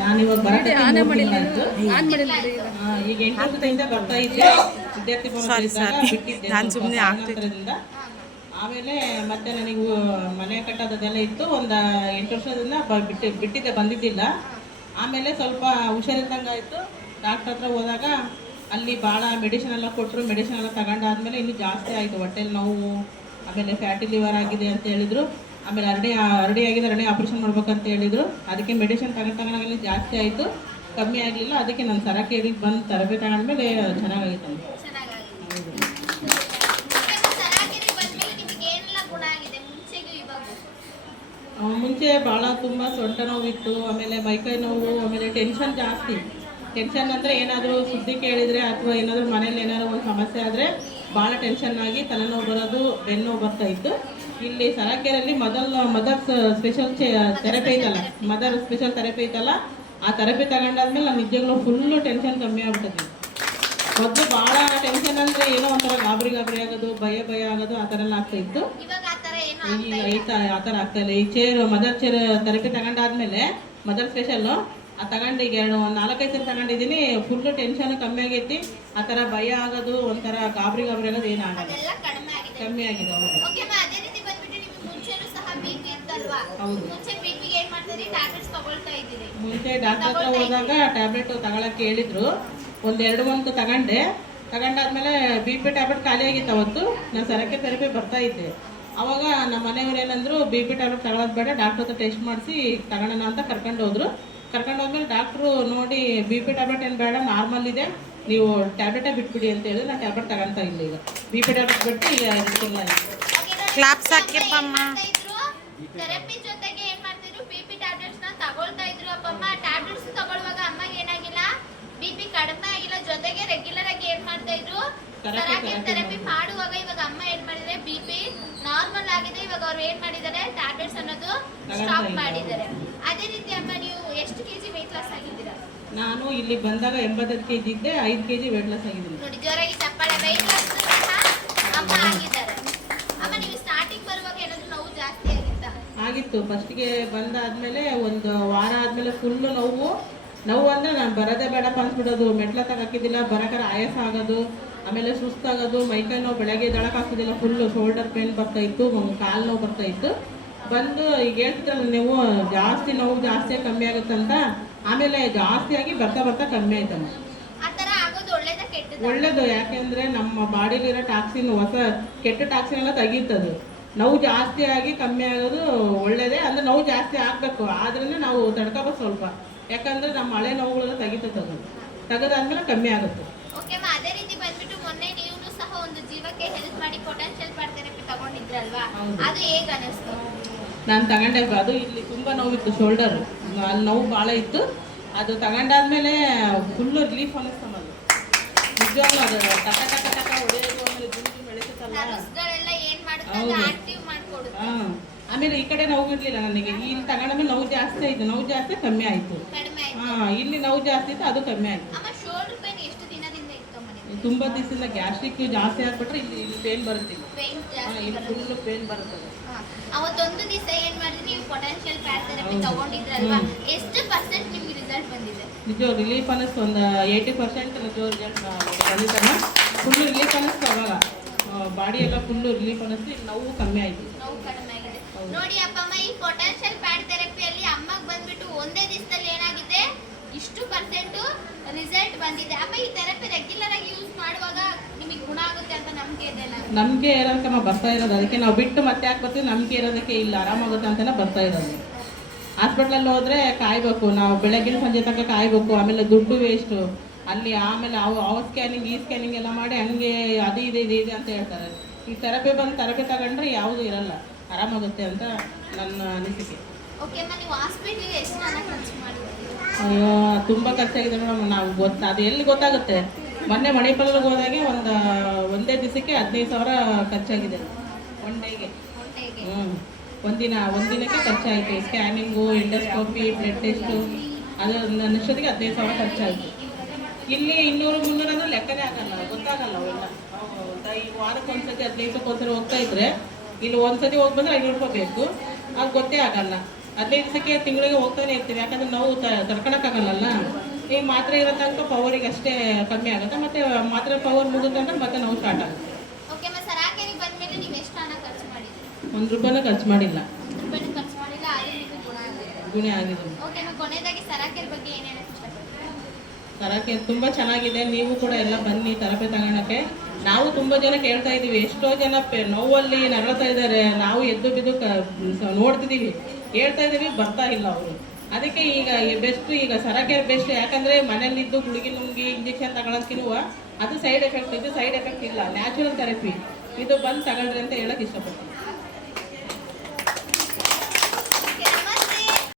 ನಾನು ಇವಾಗ ಬರಕ್ಕೆ ಈಗ 8 ವರ್ಷದಿಂದ ಬರ್ತಾ ಇದ್ದೆ ವಿದ್ಯಾರ್ಥಿ ಬಿಟ್ಟಿದ್ದೆ ನಾನು ಸುಮ್ಮನೆ ಆಗ್ತಿದ್ರಿಂದ. ಆಮೇಲೆ ಮತ್ತೆ ನನಗೆ ಮನೆ ಕಟ್ಟೋದೆಲ್ಲ ಇತ್ತು. ಒಂದು 8 ವರ್ಷದಿಂದ ಬಿಟ್ಟಿದ್ದೆ, ಬಂದಿದ್ದಿಲ್ಲ. ಆಮೇಲೆ ಸ್ವಲ್ಪ ಹುಷಾರಿದ್ದಂಗೆ ಆಯಿತು. ಡಾಕ್ಟರ್ ಹತ್ರ ಹೋದಾಗ ಅಲ್ಲಿ ಭಾಳ ಮೆಡಿಸಿನ್ ಎಲ್ಲ ಕೊಟ್ಟರು. ಮೆಡಿಸಿನ್ ಎಲ್ಲ ತಗೊಂಡಾದ್ಮೇಲೆ ಇನ್ನೂ ಜಾಸ್ತಿ ಆಯಿತು. ಹೊಟ್ಟೆಲಿ ನೋವು, ಆಮೇಲೆ ಫ್ಯಾಟಿ ಲಿವರ್ ಆಗಿದೆ ಅಂತ ಹೇಳಿದರು. ಆಮೇಲೆ ಹರಡಿ ಆಗಿದೆ, ಹರಡಿ ಆಪ್ರೇಷನ್ ಮಾಡ್ಬೇಕಂತ ಹೇಳಿದರು. ಅದಕ್ಕೆ ಮೆಡಿಸಿನ್ ತಗೊಂಡಾಗಲಿ ಜಾಸ್ತಿ ಆಯಿತು, ಕಮ್ಮಿ ಆಗಲಿಲ್ಲ. ಅದಕ್ಕೆ ನಾನು ಸರಕೇರಿಗೆ ಬಂದು ತರಬೇತಿ ತಗೊಂಡ್ಮೇಲೆ ಚೆನ್ನಾಗಾಗಿತ್ತು ಅಂತ. ಮುಂಚೆ ಭಾಳ ತುಂಬ ಸೊಂಟ ನೋವಿತ್ತು, ಆಮೇಲೆ ಮೈಕೈ ನೋವು, ಆಮೇಲೆ ಟೆನ್ಷನ್ ಜಾಸ್ತಿ. ಟೆನ್ಷನ್ ಅಂದರೆ ಏನಾದರೂ ಸುದ್ದಿ ಕೇಳಿದರೆ ಅಥವಾ ಏನಾದರೂ ಮನೇಲಿ ಏನಾದರೂ ಒಂದು ಸಮಸ್ಯೆ ಆದರೆ ಭಾಳ ಟೆನ್ಷನ್ ಆಗಿ ತಲೆನೋವು ಬರೋದು, ಬೆನ್ನೋವು ಬರ್ತಾಯಿತ್ತು. ಇಲ್ಲಿ ಸರಕೇರಲ್ಲಿ ಮದರ್ ಸ್ಪೆಷಲ್ ಥೆರಪಿ ಐತಲ್ಲ, ಮದರ್ ಸ್ಪೆಷಲ್ ಥೆರಪಿ ಐತಲ್ಲ, ಆ ಥೆರಪಿ ತಗೊಂಡಾದ್ಮೇಲೆ ನಾನು ನಿಜವಾಗ್ಲೂ ಫುಲ್ಲು ಟೆನ್ಷನ್ ಕಮ್ಮಿ ಆಗ್ಬಿಟ್ಟದೆ. ಮೊದಲು ಭಾಳ ಟೆನ್ಷನ್ ಅಂದರೆ ಏನೋ ಒಂಥರ ಗಾಬರಿ ಆಗೋದು, ಭಯ ಆಗೋದು, ಆ ಥರ ಎಲ್ಲ ಆಗ್ತಾಯಿತ್ತು. ಈಗ ಆ ಥರ ಆಗ್ತಾಯಿಲ್ಲ. ಈ ಮದರ್ ಥೆರಪಿ ತಗೊಂಡಾದ್ಮೇಲೆ ಮದರ್ ಸ್ಪೆಷಲ್ಲು ತಗೊಂಡು ಈಗ 4-5 ಸರಿ ತಗೊಂಡಿದ್ದೀನಿ. ಫುಲ್ಲು ಟೆನ್ಷನ್ ಕಮ್ಮಿ ಆಗೈತಿ. ಆ ಥರ ಭಯ ಆಗೋದು, ಒಂಥರ ಗಾಬರಿ ಆಗೋದು ಏನಾಗಲ್ಲ, ಕಮ್ಮಿ ಆಗಿದೆ. ಮುಂಚೆ ಡಾಕ್ಟರ್ ಹತ್ರ ಹೋದಾಗ ಟ್ಯಾಬ್ಲೆಟ್ ತಗೊಳಕ್ಕೆ ಹೇಳಿದ್ರು. 1-2 ಮಂತ್ ತಗೊಂಡಾದ್ಮೇಲೆ BP ಟ್ಯಾಬ್ಲೆಟ್ ಖಾಲಿ ಆಗಿತ್ತು. ಅವತ್ತು ನಾನು ಸರಕ್ಕೆ ಥೆರಪಿ ಬರ್ತಾ ಇದ್ದೆ. ಅವಾಗ ನಮ್ಮ ಮನೆಯವ್ರು ಏನಂದ್ರು, BP ಟ್ಯಾಬ್ಲೆಟ್ ತಗೊಳ್ಳೋದು ಬೇಡ, ಡಾಕ್ಟರ್ ಹತ್ರ ಟೆಸ್ಟ್ ಮಾಡಿಸಿ ತಗೊಳ್ಳೋಣ ಅಂತ ಕರ್ಕೊಂಡೋದ್ಮೇಲೆ ಡಾಕ್ಟ್ರು ನೋಡಿ BP ಟ್ಯಾಬ್ಲೆಟ್ ಏನು ಬೇಡ, ನಾರ್ಮಲ್ ಇದೆ, ನೀವು ಟ್ಯಾಬ್ಲೆಟೇ ಬಿಟ್ಬಿಡಿ ಅಂತ ಹೇಳಿದ್ರು. ನಾನು ಟ್ಯಾಬ್ಲೆಟ್ ತಗೊಳ್ತಾ ಇಲ್ಲ. ಈಗ BP ಟ್ಯಾಬ್ಲೆಟ್ ಬಿಟ್ಟು ಈಗ ಇದಕ್ಕೆಲ್ಲ ಕ್ಲಾಪ್ಸ್ ಹಾಕಿರಪ್ಪ. ಥೆರಪಿ ಜೊತೆಗೆ ಏನ್ ಮಾಡ್ತಿದ್ರು, BP ಟ್ಯಾಬ್ಲೆಟ್ಸ್ ನ ತಗೊಳ್ತಾ ಇದ್ರು. ಅಪ್ಪಮ್ಮ ಟ್ಯಾಬ್ಲೆಟ್ಸ್ ತಗೊಳ್ಳುವಾಗ ಅಮ್ಮಗೆ ಏನಾಗಿಲ್ಲ, BP ಕಡಿಮೆ ಆಗಿಲ್ಲ. ಜೊತೆಗೆ ರೆಗ್ಯುಲರ್ ಆಗಿ ಏನ್ ಮಾಡ್ತಾ ಇದ್ರು, ಥೆರಪಿ ಮಾಡುವಾಗ ಇವಾಗ ಅಮ್ಮ ಏನ್ ಮಾಡಿದ್ರೆ BP ನಾರ್ಮಲ್ ಆಗಿದೆ. ಇವಾಗ ಅವ್ರು ಏನ್ ಮಾಡಿದ್ದಾರೆ, ಟ್ಯಾಬ್ಲೆಟ್ಸ್ ಅನ್ನೋದು ಸ್ಟಾಪ್ ಮಾಡಿದ್ದಾರೆ. ಅದೇ ರೀತಿ ಅಮ್ಮ ನೀವು ಎಷ್ಟು kg weight loss ಆಗಿದ್ದೀರಾ? ನಾನು ಇಲ್ಲಿ ಬಂದಾಗ 85 kg ಇದ್ದೆ, 5 kg weight loss ಆಗಿದ್ದೀನಿ. ನೋಡಿ ಜೋರಾಗಿ ಚಪ್ಪಾಳೆ. weight loss ಅಮ್ಮ ಆಗಿದ್ದಾರೆ. ಅಮ್ಮ ನೀವು ಸ್ಟಾರ್ಟಿಂಗ್ ಬರುವಾಗ ಏನಾದ್ರು ನೋವು ಜಾಸ್ತಿ ಆಗಿತ್ತಾ? ಆಗಿತ್ತು. ಫಸ್ಟ್ಗೆ ಬಂದಾದ್ಮೇಲೆ ಒಂದು ವಾರ ಆದ್ಮೇಲೆ ಫುಲ್ಲು ನೋವು ಅಂದ್ರೆ ನಾನು ಬರೋದೇ ಬೇಡಪ್ಪ ಅನ್ಸ್ಬಿಡೋದು. ಮೆಟ್ಲ ತಗೋಕ್ಕಿದ್ದಿಲ್ಲ, ಬರೋಕಾರ ಆಯಾಸ ಆಗೋದು, ಆಮೇಲೆ ಸುಸ್ತಾಗೋದು, ಮೈಕೈ ನೋವು, ಬೆಳಗ್ಗೆ ಎದ್ದೇಳಕ್ಕೆ ಆಗ್ತಿದ್ದಿಲ್ಲ. ಫುಲ್ಲು ಶೋಲ್ಡರ್ ಪೇನ್ ಬರ್ತಾಯಿತ್ತು, ಕಾಲು ನೋವು ಬರ್ತಾಯಿತ್ತು. ಬಂದು ಈಗ ಹೇಳ್ತಿರಲ್ಲ ನೀವು, ನೋವು ಜಾಸ್ತಿ ಕಮ್ಮಿ ಆಗುತ್ತಂತ. ಆಮೇಲೆ ಜಾಸ್ತಿಯಾಗಿ ಬರ್ತಾ ಕಮ್ಮಿ ಆಯ್ತಮ್ಮ. ಒಳ್ಳೇದು. ಯಾಕೆಂದರೆ ನಮ್ಮ ಬಾಡಿಲಿರೋ ಟಾಕ್ಸಿನ್, ಹೊಸ ಕೆಟ್ಟ ಟಾಕ್ಸಿನ್ ಎಲ್ಲ ತೆಗೀತದು. ನೋವು ಜಾಸ್ತಿ ಆಗಿ ಕಮ್ಮಿ ಆಗೋದು ಒಳ್ಳೇದೇ. ಅಂದರೆ ನೋವು ಜಾಸ್ತಿ ಆಗಬೇಕು, ಆದ್ರೂ ನಾವು ತಡ್ಕೋಬೇಕು ಸ್ವಲ್ಪ. ಯಾಕಂದರೆ ನಮ್ಮ ಹಳೆ ನೋವುಗಳೆಲ್ಲ ತೆಗಿತದೆ. ತೆಗೆದಾದ್ಮೇಲೆ ಕಮ್ಮಿ ಆಗುತ್ತೆ. ಅದೇ ರೀತಿ ಬಂದ್ಬಿಟ್ಟು ಮೊನ್ನೆ ನೀವು ಸಹ ಒಂದು ಜೀವಕ್ಕೆ ಹೆಲ್ಪ್ ಮಾಡಿ ಪೊಟೆನ್ಷಿಯಲ್ ಪಾರ್ಟ್ ಥೆರಪಿ ತಗೊಂಡಿದ್ರಲ್ವಾ, ಅದು ಹೇಗೆ ಅನಿಸ್ತು? ನಾನು ತಗೊಂಡೆ. ಅದು ಇಲ್ಲಿ ತುಂಬ ನೋವಿತ್ತು, ಶೋಲ್ಡರ್ ಅಲ್ಲಿ ನೋವು ಭಾಳ ಇತ್ತು. ಅದು ತಗೊಂಡಾದ್ಮೇಲೆ ಫುಲ್ಲು ರಿಲೀಫ್ ಅನ್ನಿಸ್ತಮ್ಮ. ಅದು ನಿಜವಾಗ್ಲೂ ಅದು ಟಕ ಹೊಡೆಯೋದು, ಆಮೇಲೆ ಗುಂಡು ಬೆಳೆಸುತ್ತಲ್ಲ. ಆಮೇಲೆ ಈ ಕಡೆ ನೋವು ಇರಲಿಲ್ಲ ನನಗೆ. ಇಲ್ಲಿ ತಗೊಂಡಾದ್ಮೇಲೆ ನೋವು ಜಾಸ್ತಿ ಆಯಿತು. ನೋವು ಜಾಸ್ತಿ ಕಮ್ಮಿ ಆಯಿತು. ಇಲ್ಲಿ ನೋವು ಜಾಸ್ತಿ ಇತ್ತು, ಅದು ಕಮ್ಮಿ ಆಯಿತು. ತುಂಬ ದಿವಸದಿಂದ ಗ್ಯಾಸ್ಟ್ರಿಕ್ ಜಾಸ್ತಿ ಆಗ್ಬಿಟ್ರೆ ಇಲ್ಲಿ ಪೇನ್ ಬರುತ್ತೆ. ಇಲ್ಲಿ ಫುಲ್ ಪೇನ್ ಬರುತ್ತೆ. ಅವತ್ತೊಂದು ದಿವಸ ಏನ್ ಮಾಡಿದ್ರಿ, ನೀವು ಪೊಟೆನ್ಷಿಯಲ್ ಪ್ಯಾಡ್ ಥೆರಪಿ ತಗೊಂಡಿದ್ರಲ್ವಾ, ಎಷ್ಟು % ನಿಮ್ಗೆ ರಿಸಲ್ಟ್ ಬಂದಿದೆ? ನಿಜ ರಿಲೀಫ್ ಅನ್ನಿಸ್ತು. ಒಂದು 80% ನಿಜ ರಿಸಲ್ಟ್ ಬಂದಿದ್ದಮ್ಮ. ಫುಲ್ ರಿಲೀಫ್ ಅನ್ನಿಸ್ತು. ಅವಾಗ ಬಾಡಿ ಎಲ್ಲ ಫುಲ್ಲು ರಿಲೀಫ್ ಅನ್ನಿಸ್ತು. ಈಗ ನೋವು ಕಮ್ಮಿ ಆಯಿತು. ನೋವು ಕಡಿಮೆ ಆಗಿದೆ. ನೋಡಿ ಅಪ್ಪಮ್ಮ, ಈ ಪೊಟೆನ್ಷಿಯಲ್ ಪ್ಯಾಡ್ ಥೆರಪಿಯಲ್ಲಿ ಅಮ್ಮಗೆ ಬಂದ್ಬಿಟ್ಟು ಒಂದೇ ದಿವಸದಲ್ಲಿ ಏನಾಗಿದೆ, ಇಷ್ಟು % ರಿಸಲ್ಟ್ ಬಂದಿದೆ. ಅಮ್ಮ ಈ ಥೆರಪಿ ರೆಗ್ಯುಲರ್ ಆಗಿ ಯೂಸ್ ಮಾಡುವಾಗ ನಿಮಗೆ ಗುಣ ಆಗುತ್ತೆ ಅಂತ ನಂಬಿಕೆ ಇದೆ? ನಮಗೆ ಇರೋದಕ್ಕೆ ಬರ್ತಾ ಇರೋದು. ಅದಕ್ಕೆ ನಾವು ಬಿಟ್ಟು ಮತ್ತೆ ಯಾಕೆ ಬರ್ತೀವಿ, ನಮಗೆ ಇರೋದಕ್ಕೆ ಇಲ್ಲ, ಆರಾಮಾಗುತ್ತೆ ಅಂತಲೇ ಬರ್ತಾ ಇರೋದು. ಹಾಸ್ಪಿಟ್ಲಲ್ಲಿ ಹೋದರೆ ಕಾಯಬೇಕು ನಾವು, ಬೆಳಗಿನ ಸಂಜೆ ತನಕ ಕಾಯಬೇಕು. ಆಮೇಲೆ ದುಡ್ಡು ವೇಸ್ಟು ಅಲ್ಲಿ. ಆಮೇಲೆ ಅವು ಸ್ಕ್ಯಾನಿಂಗ್ ಈ ಸ್ಕ್ಯಾನಿಂಗ್ ಎಲ್ಲ ಮಾಡಿ ಹಂಗೆ ಅದು ಇದೆ ಅಂತ ಹೇಳ್ತಾರೆ. ಈ ಥೆರಪಿ ತಗೊಂಡ್ರೆ ಯಾವುದು ಇರಲ್ಲ, ಆರಾಮಾಗುತ್ತೆ ಅಂತ ನನ್ನ ಅನಿಸಿಕೆ. ಅಯ್ಯೋ ತುಂಬ ಖರ್ಚಾಗಿದೆ ಮೇಡಮ್. ನಾವು ಅದು ಎಲ್ಲಿ ಗೊತ್ತಾಗುತ್ತೆ. ಮೊನ್ನೆ ಮಣಿಪಾಲಕ್ಕೆ ಹೋದಾಗೆ ಒಂದೇ ದಿವಸಕ್ಕೆ 15,000 ಖರ್ಚಾಗಿದೆ. ಒನ್ ಡೇಗೆ. ಒಂದಿನಕ್ಕೆ ಖರ್ಚಾಯಿತು. ಸ್ಕ್ಯಾನಿಂಗು, ಎಂಡೋಸ್ಕೋಪಿ, ಬ್ಲಡ್ ಟೆಸ್ಟು, ಅದು ನನ್ನಷ್ಟೊತ್ತಿಗೆ 15,000 ಖರ್ಚಾಯಿತು. ಇಲ್ಲಿ 200-300 ಅಂದರೆ ಲೆಕ್ಕನೇ ಆಗಲ್ಲ, ಗೊತ್ತಾಗಲ್ಲ ಅವೆಲ್ಲ. ಈ ವಾರಕ್ಕೆ ಒಂದ್ಸತಿ 15 ದಿವಸಕ್ಕೆ ಒಂದ್ಸರಿ ಹೋಗ್ತಾ ಇದ್ರೆ ಇಲ್ಲಿ ಒಂದ್ಸತಿ ಹೋಗಿ ಬಂದರೆ 500 ರೂಪಾಯಿ ಬೇಕು. ಅದು ಗೊತ್ತೇ ಆಗಲ್ಲ. 15 ದಿವಸಕ್ಕೆ ತಿಂಗಳಿಗೆ ಹೋಗ್ತಾನೆ ಇರ್ತೀವಿ, ಯಾಕಂದ್ರೆ ನೋವು ತಡ್ಕೊಳಕ್ಕಾಗಲ್ಲ. ಈ ಮಾತ್ರೆ ಇರೋ ತನಕ ಪವರಿಗೆ ಅಷ್ಟೇ ಕಮ್ಮಿ ಆಗುತ್ತೆ, ಮತ್ತೆ ಮಾತ್ರೆ ಪವರ್ ಮುಗಿದಂದ್ರೆ ಮತ್ತೆ ನೋವು ಸ್ಟಾರ್ಟ್ ಆಗುತ್ತೆ. ಓಕೆ ಅಮ್ಮ, ಸರಾಕೆರೆ ಬಂದ್ಮೇಲೆ ನೀವು ಎಷ್ಟು ಹಣ ಖರ್ಚು ಮಾಡಿದ್ರಿ? 1 ರೂಪಾಯಿನೂ ಖರ್ಚು ಮಾಡಿಲ್ಲ, 1 ರೂಪಾಯಿನೂ ಖರ್ಚು ಮಾಡಿಲ್ಲ, ಆದ್ರೆ ನಿಮಗೆ ಗುಣ ಆಗಿದೆ. ಓಕೆ ಅಮ್ಮ, ಕೊನೆಯದಾಗಿ ಸರಾಕೆರೆ ಬಗ್ಗೆ ಏನು ಹೇಳಕ್ ಇಷ್ಟಪಡ್ತೀರಾ? ತರಕ್ಕೆ ತುಂಬ ಚೆನ್ನಾಗಿದೆ. ನೀವು ಕೂಡ ಎಲ್ಲ ಬನ್ನಿ ತರಬೇತಿ ತಗೊಳಕ್ಕೆ. ನಾವು ತುಂಬ ಜನ ಕೇಳ್ತಾ ಇದ್ದೀವಿ, ಎಷ್ಟೋ ಜನ ನೋವಲ್ಲಿ ನರಳ್ತಾ ಇದ್ದಾರೆ, ನಾವು ಎದ್ದು ಬಿದ್ದು ನೋಡ್ತಿದ್ದೀವಿ, ಹೇಳ್ತಾ ಇದ್ದೀವಿ, ಬರ್ತಾ ಇಲ್ಲ ಅವರು. ಅದಕ್ಕೆ ಈಗ ಬೆಸ್ಟ್, ಈಗ ಸರಕೆರೆ ಬೆಸ್ಟ್. ಯಾಕಂದರೆ ಮನೇಲಿದ್ದು ಗುಳಿಗೆ ನುಂಗಿ ಇಂಜೆಕ್ಷನ್ ತಗೊಳಕ್ಕಿರುವ ಅದು ಸೈಡ್ ಎಫೆಕ್ಟ್, ಇದು ಸೈಡ್ ಎಫೆಕ್ಟ್ ಇಲ್ಲ, ನ್ಯಾಚುರಲ್ ಥೆರಪಿ. ಇದು ಬಂದು ತಗೊಳ್ರಿ ಅಂತ ಹೇಳಕ್ಕೆ ಇಷ್ಟಪಡ್ತೀನಿ.